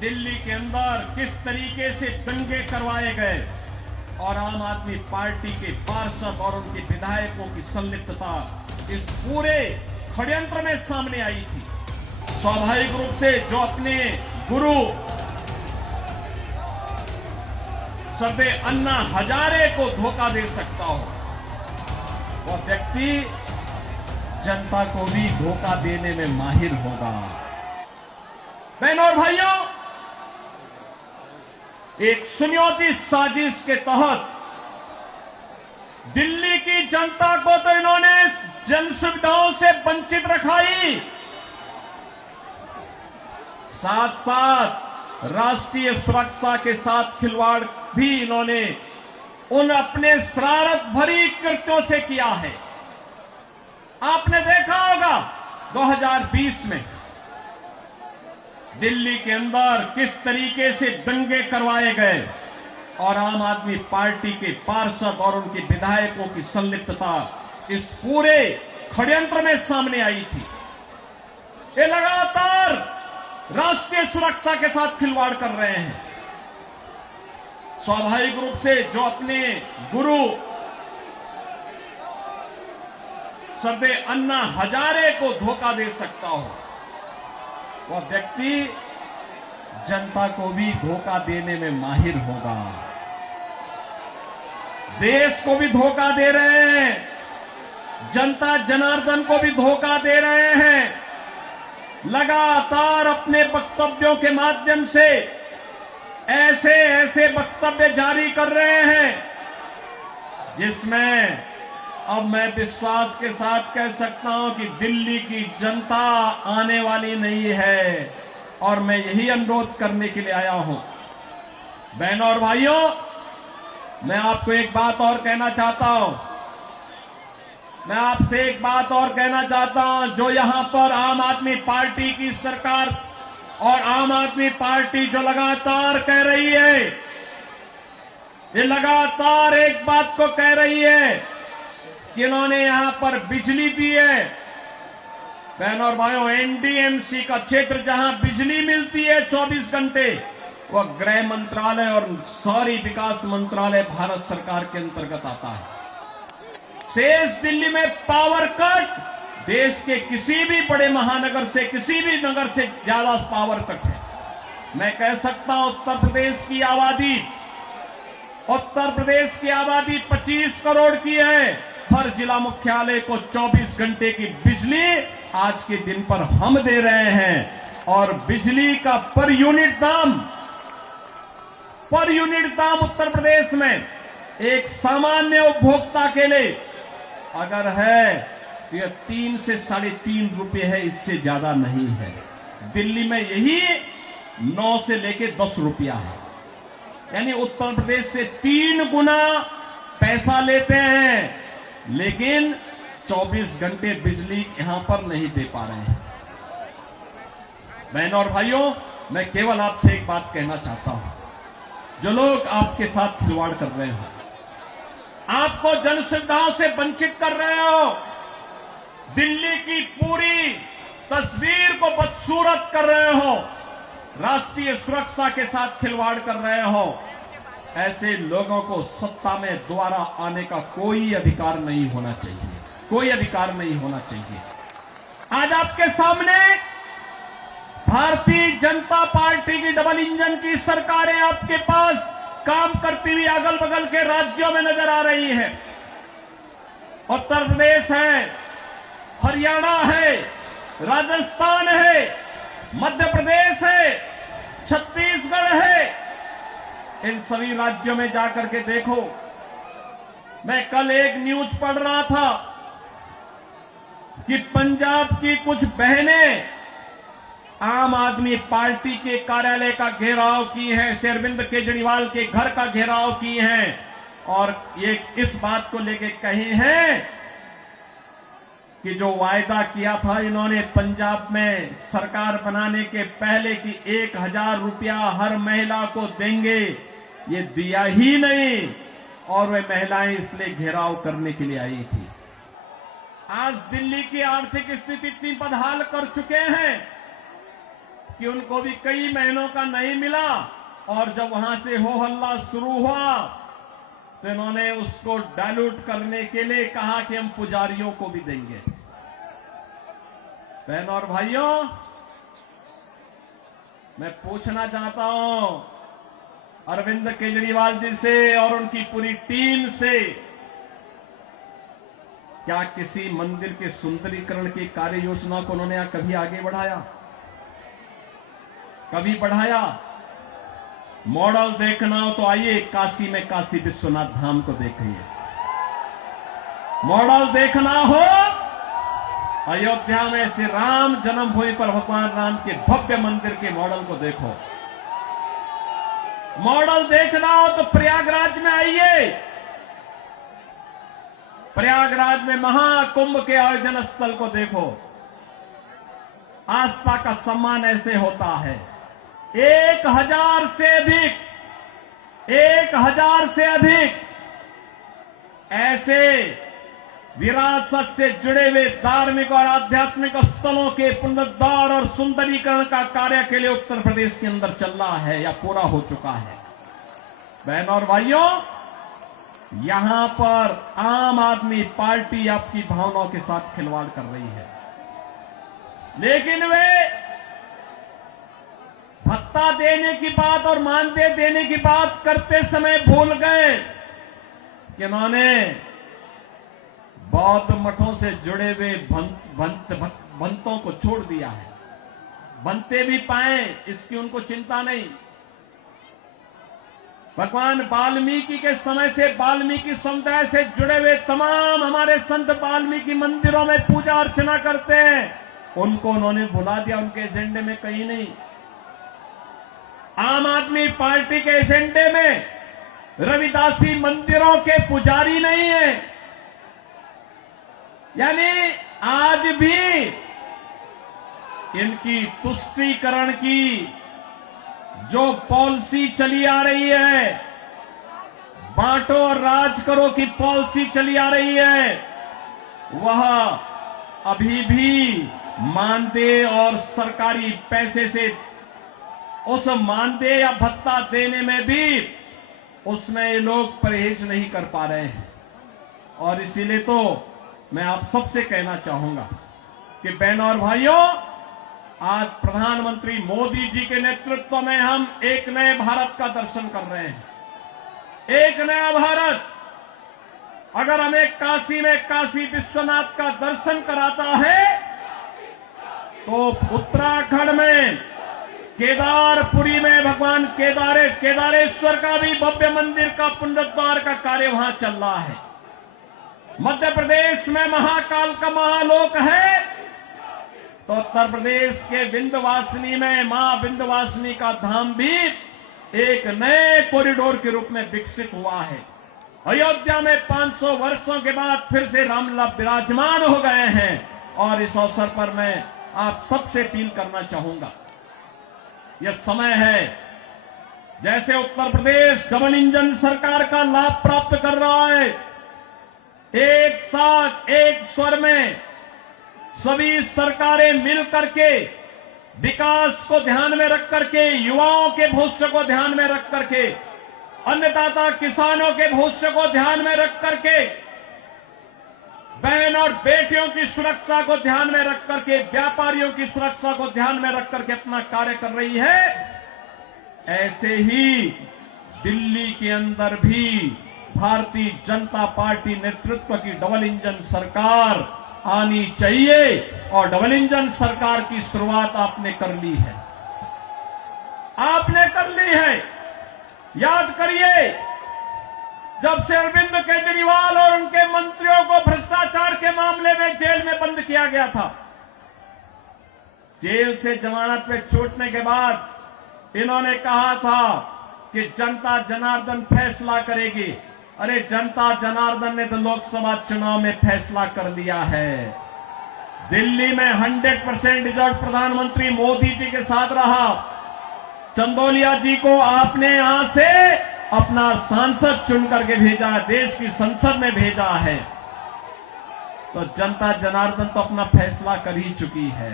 दिल्ली के अंदर किस तरीके से दंगे करवाए गए और आम आदमी पार्टी के पार्षद और उनके विधायकों की संलिप्तता इस पूरे षड्यंत्र में सामने आई थी। स्वाभाविक रूप से जो अपने गुरु सरदे अन्ना हजारे को धोखा दे सकता हो, वह व्यक्ति जनता को भी धोखा देने में माहिर होगा। बहनों और भाइयों, एक सुनियोजित साजिश के तहत दिल्ली की जनता को तो इन्होंने जन सुविधाओं से वंचित रखाई, साथ साथ राष्ट्रीय सुरक्षा के साथ खिलवाड़ भी इन्होंने उन अपने शरारत भरी कृत्यों से किया है। आपने देखा होगा 2020 में दिल्ली के अंदर किस तरीके से दंगे करवाए गए और आम आदमी पार्टी के पार्षद और उनके विधायकों की संलिप्तता इस पूरे षड्यंत्र में सामने आई थी। ये लगातार राष्ट्रीय सुरक्षा के साथ खिलवाड़ कर रहे हैं। स्वाभाविक रूप से जो अपने गुरु सरदे अन्ना हजारे को धोखा दे सकता हो, वह व्यक्ति जनता को भी धोखा देने में माहिर होगा। देश को भी धोखा दे रहे हैं, जनता जनार्दन को भी धोखा दे रहे हैं। लगातार अपने वक्तव्यों के माध्यम से ऐसे ऐसे वक्तव्य जारी कर रहे हैं जिसमें अब मैं विश्वास के साथ कह सकता हूं कि दिल्ली की जनता आने वाली नहीं है, और मैं यही अनुरोध करने के लिए आया हूं। बहनों और भाइयों, मैं आपको एक बात और कहना चाहता हूं। मैं आपसे एक बात और कहना चाहता हूं। जो यहां पर आम आदमी पार्टी की सरकार और आम आदमी पार्टी जो लगातार कह रही है, ये लगातार एक बात को कह रही है कि इन्होंने यहां पर बिजली दी है। बहनों और भाइयों, एनडीएमसी का क्षेत्र जहां बिजली मिलती है 24 घंटे, वह गृह मंत्रालय और शहरी विकास मंत्रालय भारत सरकार के अंतर्गत आता है। शेष दिल्ली में पावर कट देश के किसी भी बड़े महानगर से, किसी भी नगर से ज्यादा पावर कट है। मैं कह सकता हूं उत्तर प्रदेश की आबादी 25 करोड़ की है। हर जिला मुख्यालय को 24 घंटे की बिजली आज के दिन पर हम दे रहे हैं, और बिजली का पर यूनिट दाम उत्तर प्रदेश में एक सामान्य उपभोक्ता के लिए अगर है तो यह 3 से 3.5 रुपए है, इससे ज्यादा नहीं है। दिल्ली में यही 9 से लेके 10 रुपया है, यानी उत्तर प्रदेश से 3 गुना पैसा लेते हैं, लेकिन 24 घंटे बिजली यहां पर नहीं दे पा रहे हैं। बहनों और भाइयों, मैं केवल आपसे एक बात कहना चाहता हूं। जो लोग आपके साथ खिलवाड़ कर रहे हो, आपको जन सुविधाओं से वंचित कर रहे हो, दिल्ली की पूरी तस्वीर को बदसूरत कर रहे हो, राष्ट्रीय सुरक्षा के साथ खिलवाड़ कर रहे हो, ऐसे लोगों को सत्ता में दोबारा आने का कोई अधिकार नहीं होना चाहिए, कोई अधिकार नहीं होना चाहिए। आज आपके सामने भारतीय जनता पार्टी की डबल इंजन की सरकारें आपके पास काम करती हुई अगल बगल के राज्यों में नजर आ रही है। उत्तर प्रदेश है, हरियाणा है, राजस्थान है, मध्य प्रदेश है, छत्तीसगढ़ है। इन सभी राज्यों में जाकर के देखो। मैं कल एक न्यूज पढ़ रहा था कि पंजाब की कुछ बहनें आम आदमी पार्टी के कार्यालय का घेराव की हैं, अरविंद केजरीवाल के घर का घेराव की हैं, और ये इस बात को लेके कहे हैं कि जो वायदा किया था इन्होंने पंजाब में सरकार बनाने के पहले कि 1000 रुपया हर महिला को देंगे, ये दिया ही नहीं, और वे महिलाएं इसलिए घेराव करने के लिए आई थी। आज दिल्ली की आर्थिक स्थिति इतनी बदहाल कर चुके हैं कि उनको भी कई महीनों का नहीं मिला, और जब वहां से हो हल्ला शुरू हुआ तो इन्होंने उसको डाइल्यूट करने के लिए कहा कि हम पुजारियों को भी देंगे। बहनों और भाइयों, मैं पूछना चाहता हूं अरविंद केजरीवाल जी से और उनकी पूरी टीम से, क्या किसी मंदिर के सुंदरीकरण की कार्य योजना को उन्होंने कभी आगे बढ़ाया? कभी बढ़ाया? मॉडल देखना हो तो आइए काशी में काशी विश्वनाथ धाम को देखिए। मॉडल देखना हो अयोध्या में श्री राम जन्मभूमि पर भगवान राम के भव्य मंदिर के मॉडल को देखो। मॉडल देखना हो तो प्रयागराज में आइए। प्रयागराज में महाकुंभ के आयोजन स्थल को देखो। आस्था का सम्मान ऐसे होता है। 1000 से अधिक ऐसे विरासत से जुड़े हुए धार्मिक और आध्यात्मिक स्थलों के पुनरुद्धार और सुंदरीकरण का कार्य के लिए उत्तर प्रदेश के अंदर चल रहा है या पूरा हो चुका है। बहनों और भाइयों, यहां पर आम आदमी पार्टी आपकी भावनाओं के साथ खिलवाड़ कर रही है, लेकिन वे भत्ता देने की बात और मानदेय देने की बात करते समय भूल गए कि उन्होंने बौद्ध मठों से जुड़े हुए भंतों को छोड़ दिया है। बनते भी पाए इसकी उनको चिंता नहीं। भगवान वाल्मीकि के समय से वाल्मीकि समुदाय से जुड़े हुए तमाम हमारे संत वाल्मीकि मंदिरों में पूजा अर्चना करते हैं, उनको उन्होंने भुला दिया। उनके एजेंडे में कहीं नहीं। आम आदमी पार्टी के एजेंडे में रविदासी मंदिरों के पुजारी नहीं है। यानी आज भी इनकी तुष्टीकरण की जो पॉलिसी चली आ रही है, बांटो और राज करो की पॉलिसी चली आ रही है, वह अभी भी मानदेय और सरकारी पैसे से उस मानदेय या भत्ता देने में भी उसमें ये लोग परहेज नहीं कर पा रहे हैं। और इसीलिए तो मैं आप सबसे कहना चाहूंगा कि बहनों और भाइयों, आज प्रधानमंत्री मोदी जी के नेतृत्व में हम एक नए भारत का दर्शन कर रहे हैं। एक नया भारत। अगर हमें काशी में काशी विश्वनाथ का दर्शन कराता है तो उत्तराखंड में केदारपुरी में भगवान केदारेश्वर का भी भव्य मंदिर का पुनरुद्धार का कार्य वहां चल रहा है। मध्य प्रदेश में महाकाल का महालोक है, तो उत्तर प्रदेश के विंध्यवासिनी में मां विंध्यवासिनी का धाम भी एक नए कॉरिडोर के रूप में विकसित हुआ है। अयोध्या में 500 वर्षों के बाद फिर से रामलला विराजमान हो गए हैं। और इस अवसर पर मैं आप सबसे अपील करना चाहूंगा, यह समय है, जैसे उत्तर प्रदेश डबल इंजन सरकार का लाभ प्राप्त कर रहा है, एक साथ एक स्वर में सभी सरकारें मिल करके विकास को ध्यान में रख करके, युवाओं के भविष्य को ध्यान में रख करके, अन्नदाता किसानों के भविष्य को ध्यान में रख करके, बहन और बेटियों की सुरक्षा को ध्यान में रख करके, व्यापारियों की सुरक्षा को ध्यान में रख करके अपना कार्य कर रही है। ऐसे ही दिल्ली के अंदर भी भारतीय जनता पार्टी नेतृत्व की डबल इंजन सरकार आनी चाहिए, और डबल इंजन सरकार की शुरुआत आपने कर ली है। आपने कर ली है। याद करिए, जब से अरविंद केजरीवाल और उनके मंत्रियों को भ्रष्टाचार के मामले में जेल में बंद किया गया था, जेल से जमानत पे छूटने के बाद इन्होंने कहा था कि जनता जनार्दन फैसला करेगी। अरे जनता जनार्दन ने तो लोकसभा चुनाव में फैसला कर दिया है। दिल्ली में 100% रिजल्ट प्रधानमंत्री मोदी जी के साथ रहा। चंदौलिया जी को आपने यहां से अपना सांसद चुन करके भेजा, देश की संसद में भेजा है। तो जनता जनार्दन तो अपना फैसला कर ही चुकी है।